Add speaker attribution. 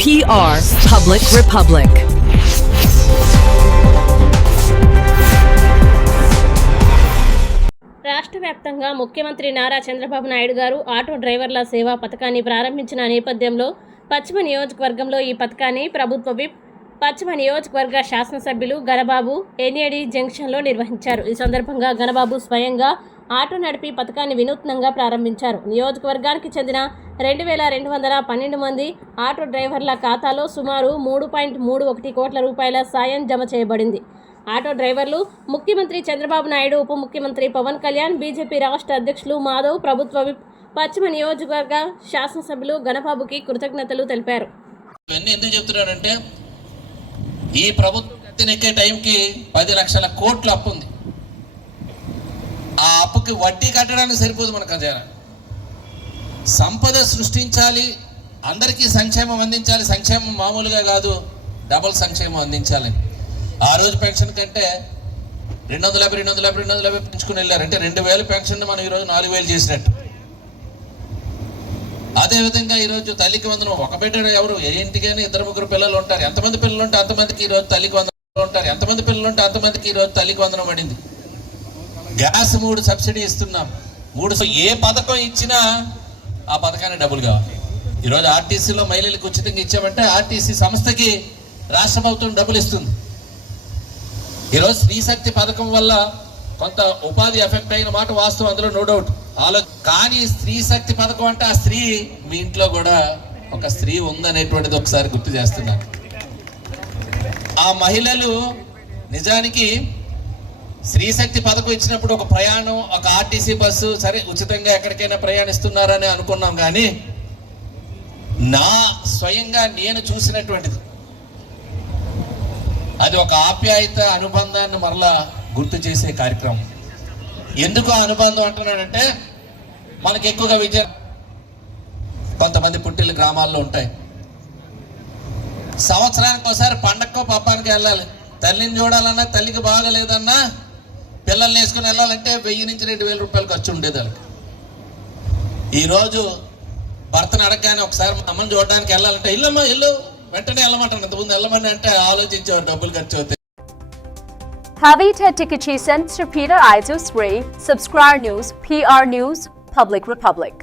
Speaker 1: PR Public Republic.
Speaker 2: రాష్ట్ర వ్యాప్తంగా ముఖ్యమంత్రి నారా చంద్రబాబు నాయుడు గారు ఆటో డ్రైవర్ల సేవా పథకాన్ని ప్రారంభించిన నేపథ్యంలో పశ్చిమ నియోజకవర్గంలో ఈ పథకాన్ని ప్రభుత్వ విప్ పశ్చిమ నియోజకవర్గ శాసనసభ్యులు గణబాబు ఎన్ఏడి జంక్షన్లో నిర్వహించారు ఈ సందర్భంగా గణబాబు స్వయంగా ఆటో నడిపి పథకాన్ని వినూత్నంగా ప్రారంభించారు. నియోజకవర్గానికి చెందిన రెండు వేల రెండు వందల పన్నెండు మంది ఆటో డ్రైవర్ల ఖాతాలో సుమారు మూడు పాయింట్ మూడు ఒకటి కోట్ల రూపాయల సాయం జమ చేయబడింది. ఆటో డ్రైవర్లు ముఖ్యమంత్రి చంద్రబాబు నాయుడు ఉప ముఖ్యమంత్రి పవన్ కళ్యాణ్ బీజేపీ రాష్ట్ర అధ్యక్షులు మాధవ్ ప్రభుత్వ విప్ పశ్చిమ నియోజకవర్గ శాసనసభ్యులు గణబాబుకి కృతజ్ఞతలు తెలిపారు.
Speaker 3: ఇవన్నీ ఎందుకు చెప్తున్నానంటే ఈ ప్రభుత్వం ఎక్కే టైంకి పది లక్షల కోట్ల అప్పు ఉంది. ఆ అప్పుకి వడ్డీ కట్టడానికి సరిపోదు మన ఖజానా. సంపద సృష్టించాలి అందరికీ సంక్షేమం అందించాలి. సంక్షేమం మామూలుగా కాదు డబుల్ సంక్షేమం అందించాలి. ఆ రోజు పెన్షన్ కంటే రెండు వందల యాభై రెండు వందల యాభై రెండు వందల యాభై పెంచుకుని వెళ్ళారు. అంటే రెండు వేలు పెన్షన్ మనం ఈరోజు నాలుగు వేలు చేసినట్టు. అదేవిధంగా ఈరోజు తల్లికి వందనం ఒక బిడ్డ ఎవరు? ఏ ఇంటికైనా ఇద్దరు ముగ్గురు పిల్లలు ఉంటారు. ఎంతమంది పిల్లలు ఉంటే అంతమందికి ఈరోజు తల్లికి వందనం ఉంటారు. ఎంతమంది పిల్లలు ఉంటే అంతమందికి ఈరోజు తల్లికి వందనం పడింది. గ్యాస్ మూడు సబ్సిడీ ఇస్తున్నాం. మూడు ఏ పథకం ఇచ్చినా ఆ పథకాన్ని డబ్బులు కావాలి. ఈరోజు ఆర్టీసీలో మహిళలకు ఉచితంగా ఇచ్చామంటే ఆర్టీసీ సంస్థకి రాష్ట్ర ప్రభుత్వం డబ్బులు ఇస్తుంది. ఈరోజు స్త్రీ శక్తి పథకం వల్ల కొంత ఉపాధి ఎఫెక్ట్ అయిన మాట వాస్తవం అందులో నో డౌట్. ఆలో కానీ స్త్రీ శక్తి పథకం అంటే ఆ స్త్రీ మీ ఇంట్లో కూడా ఒక స్త్రీ ఉందనేటువంటిది ఒకసారి గుర్తు చేస్తున్నాను. ఆ మహిళలు నిజానికి శ్రీశక్తి పథకం ఇచ్చినప్పుడు ఒక ప్రయాణం ఒక ఆర్టీసీ బస్సు సరే ఉచితంగా ఎక్కడికైనా ప్రయాణిస్తున్నారని అనుకున్నాం కానీ నా స్వయంగా నేను చూసినటువంటిది. అది ఒక ఆప్యాయత అనుబంధాన్ని మరలా గుర్తు చేసే కార్యక్రమం. ఎందుకు ఆ అనుబంధం అంటున్నాడంటే మనకి ఎక్కువగా విద్య కొంతమంది పుట్టిల్లు గ్రామాల్లో ఉంటాయి. సంవత్సరానికి ఒకసారి పండక్కో పాపానికి వెళ్ళాలి. తల్లిని చూడాలన్నా తల్లికి బాగలేదన్నా పిల్లల్ని వేసుకుని వెళ్ళాలంటే వెయ్యి నుంచి రెండు వేల రూపాయలు ఖర్చు ఉండేది వాళ్ళకి ఈరోజు భర్తను అడగగానే ఒకసారి మా అమ్మని చూడడానికి వెళ్ళాలంటే ఇల్లమ్మా ఇల్లు. వెంటనే వెళ్ళమంటాను. ఇంతకుముందు వెళ్ళమని అంటే ఆలోచించేవారు డబ్బులు ఖర్చు అవుతాయి.
Speaker 4: Havita Tikichi Center Peter Isus Ray, Subscribe News, PR News, Public Republic.